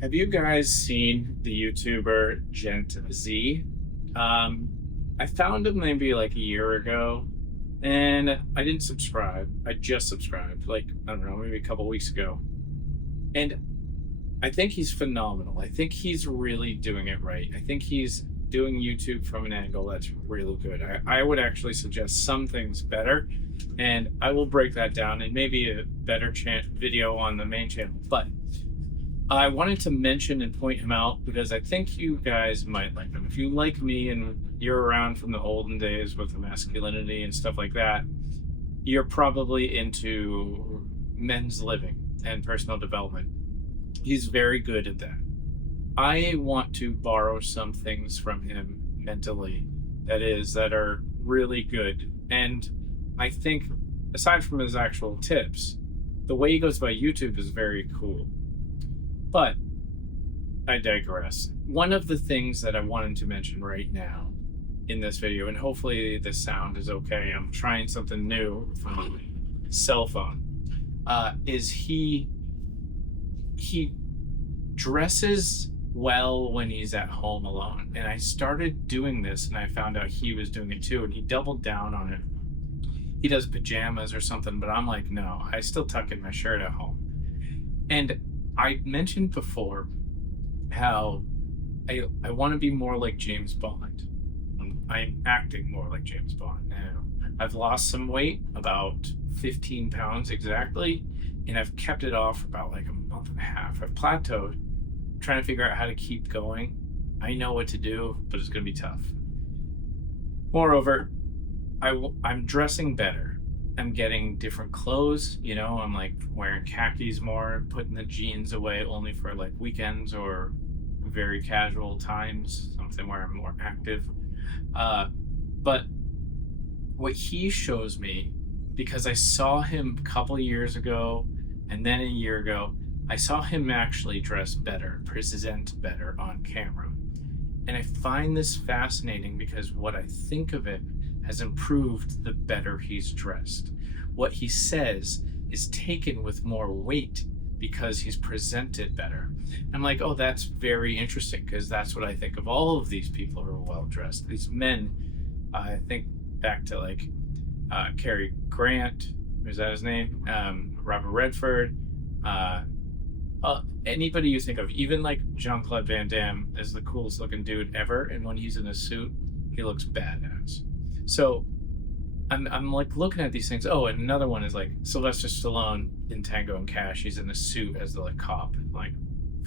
Have you guys seen the YouTuber Gent Z? Um, I found him maybe like a year ago, and I didn't subscribe. I just subscribed, like, I don't know, maybe a couple weeks ago. And I think he's phenomenal. I think he's really doing it right. I think he's doing YouTube from an angle that's really good. I would actually suggest some things better, and I will break that down in maybe a better video on the main channel. But I wanted to mention and point him out because I think you guys might like him. If you like me and you're around from the olden days with the masculinity and stuff like that, you're probably into men's living and personal development. He's very good at that. I want to borrow some things from him mentally, that are really good. And I think, aside from his actual tips, the way he goes by YouTube is very cool. But I digress. One of the things that I wanted to mention right now in this video, and hopefully the sound is okay, I'm trying something new from my cell phone, is he dresses well when he's at home alone. And I started doing this and I found out he was doing it too, and he doubled down on it. He does pajamas or something, but I'm like, no, I still tuck in my shirt at home. And I mentioned before how I want to be more like James Bond. I'm acting more like James Bond now. I've lost some weight, about 15 pounds exactly, and I've kept it off for about like a month and a half. I've plateaued, trying to figure out how to keep going. I know what to do, but it's going to be tough. Moreover, I'm dressing better. I'm getting different clothes, I'm like wearing khakis more, putting the jeans away only for like weekends or very casual times, something where I'm more active. But what he shows me, because I saw him a couple of years ago and then a year ago, I saw him actually dress better, present better on camera. And I find this fascinating because what I think of it has improved the better he's dressed. What he says is taken with more weight because he's presented better. I'm like, oh, that's very interesting, because that's what I think of all of these people who are well dressed. These men, I think back to like Cary Grant, is that his name? Robert Redford, anybody you think of, even like Jean-Claude Van Damme is the coolest looking dude ever, and when he's in a suit, he looks badass. So I'm like looking at these things. Oh, and another one is like Sylvester Stallone in Tango and Cash. He's in a suit as the like cop, like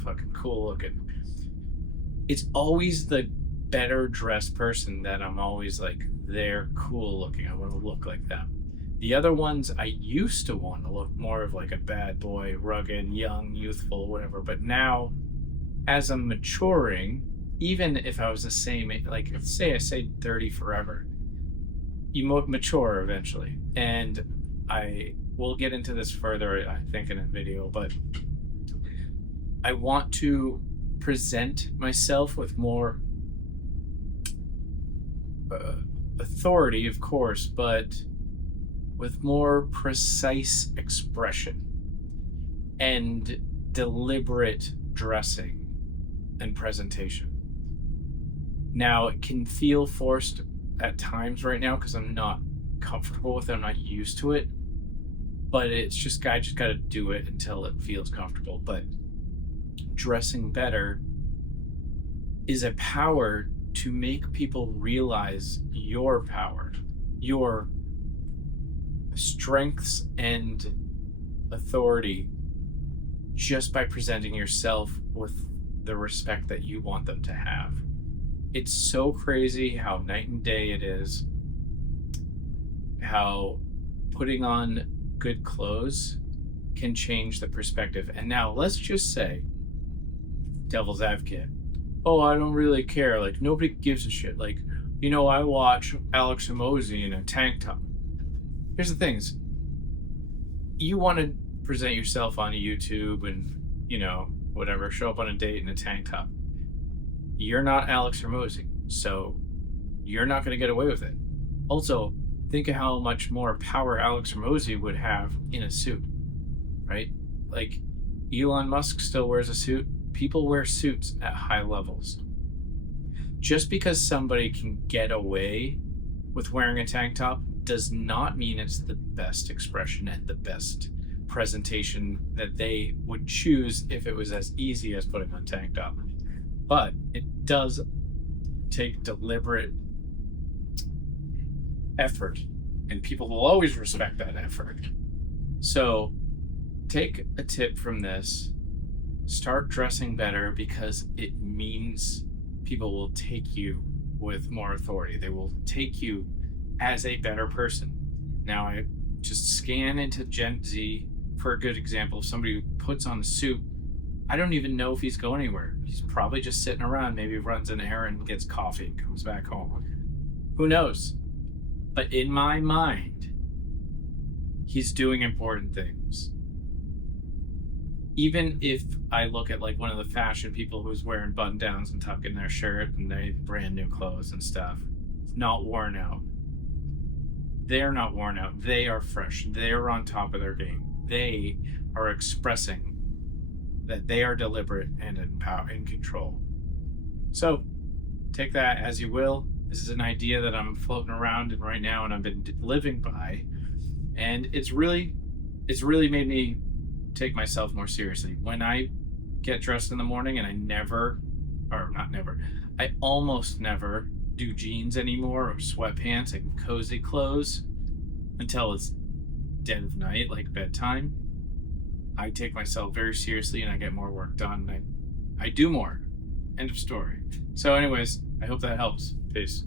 fucking cool looking. It's always the better dressed person that I'm always like, they're cool looking, I want to look like them. The other ones, I used to want to look more of like a bad boy, rugged, young, youthful, whatever. But now, as I'm maturing, even if I was the same, like say I say 30 forever, you mature eventually. And I will get into this further, I think, in a video, but I want to present myself with more authority, of course, but with more precise expression and deliberate dressing and presentation. Now, it can feel forced at times right now because I'm not comfortable with it, I'm not used to it, but it's just, I just got to do it until it feels comfortable. But dressing better is a power to make people realize your power, your strengths and authority, just by presenting yourself with the respect that you want them to have. It's so crazy how night and day it is, how putting on good clothes can change the perspective. And now let's just say, devil's advocate, oh, I don't really care, like nobody gives a shit, like, I watch Alex Hormozi in a tank top. Here's the things, you want to present yourself on YouTube and whatever, show up on a date in a tank top. You're not Alex Hormozi, so you're not going to get away with it. Also, think of how much more power Alex Hormozi would have in a suit, right? Like, Elon Musk still wears a suit. People wear suits at high levels. Just because somebody can get away with wearing a tank top does not mean it's the best expression and the best presentation that they would choose if it was as easy as putting on a tank top. But it does take deliberate effort, and people will always respect that effort. So take a tip from this. Start dressing better, because it means people will take you with more authority. They will take you as a better person. Now, I just scan into Gen Z for a good example. If somebody who puts on a suit, I don't even know if he's going anywhere. He's probably just sitting around, maybe runs an errand, gets coffee, and comes back home. Who knows? But in my mind, he's doing important things. Even if I look at like one of the fashion people who's wearing button downs and tucking their shirt and they brand new clothes and stuff, it's not worn out. They're not worn out. They are fresh. They're on top of their game. They are expressing that they are deliberate and in control. So take that as you will. This is an idea that I'm floating around in right now and I've been living by. And it's really made me take myself more seriously. When I get dressed in the morning, and I almost never do jeans anymore or sweatpants and cozy clothes until it's dead of night, like bedtime. I take myself very seriously and I get more work done. I do more. End of story. So anyways, I hope that helps. Peace.